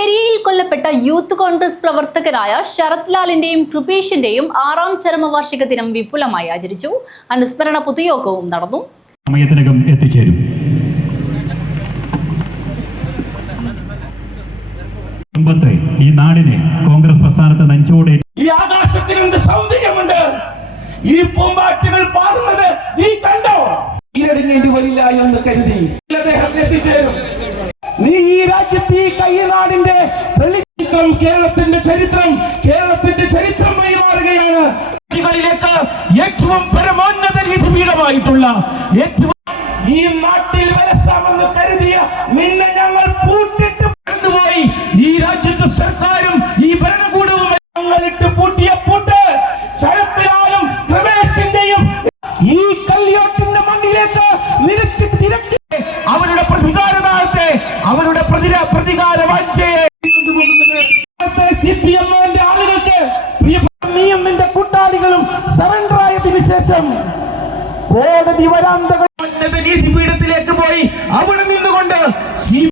പെരിയയിൽ കൊല്ലപ്പെട്ട യൂത്ത് കോൺഗ്രസ് പ്രവർത്തകരായ ശരത് ലാലിന്റെയും കൃപേഷിന്റെയും 6ാം ചരമവാർഷിക ദിനം വിപുലമായി ആചരിച്ചു. അനുസ്മരണ പൊതുയോഗവും നടന്നു. സമയത്തിനകം എത്തിച്ചേരും. ഈ നാടിനെ കോൺഗ്രസ് പ്രസ്ഥാനത്തെ നെഞ്ചോടെ ഈ ആകാശത്തിനുണ്ട്, സൗന്ദര്യമുണ്ട്. ഈ പൂമ്പാറ്റുകൾ പാടുന്നത് നീ കണ്ടോ? കീഴടങ്ങേണ്ടി വരില്ല എന്ന് കരുതി അദ്ദേഹം എത്തിച്ചേരും. നീ ഈ രാജ്യത്ത് ഈ കൈനാടിന്റെ കേരളത്തിന്റെ ചരിത്രമായി മാറുകയാണ്. ഏറ്റവും പരമോന്നത നീതിപീഠമായിട്ടുള്ള ഈ നാട്ടിൽ വലസാമെന്ന് കരുതിയ നിന്നെ ഞങ്ങൾ പൂട്ടിട്ട് കടന്നുപോയി. ഈ രാജ്യത്തെ സർക്കാരും ഈ ഭരണകൂടവും ഞങ്ങളിട്ട് പൂട്ടിയ പൂട്ട് ശരത് ലാലും കൃപേഷിന്റെയും ഈ കല്യോട്ടിന്റെ മണ്ണിലേക്ക് നിരത്തി അവരുടെ പ്രതികാരനാളത്തെ, അവരുടെ പ്രതികാര വാഞ്ചയെ CPM-ന്റെ ആളുകൾക്ക് നീയും നിന്റെ കൂട്ടാളികളും സറണ്ടർ ആയതിനു ശേഷം കോടതി വരാന്തകൾ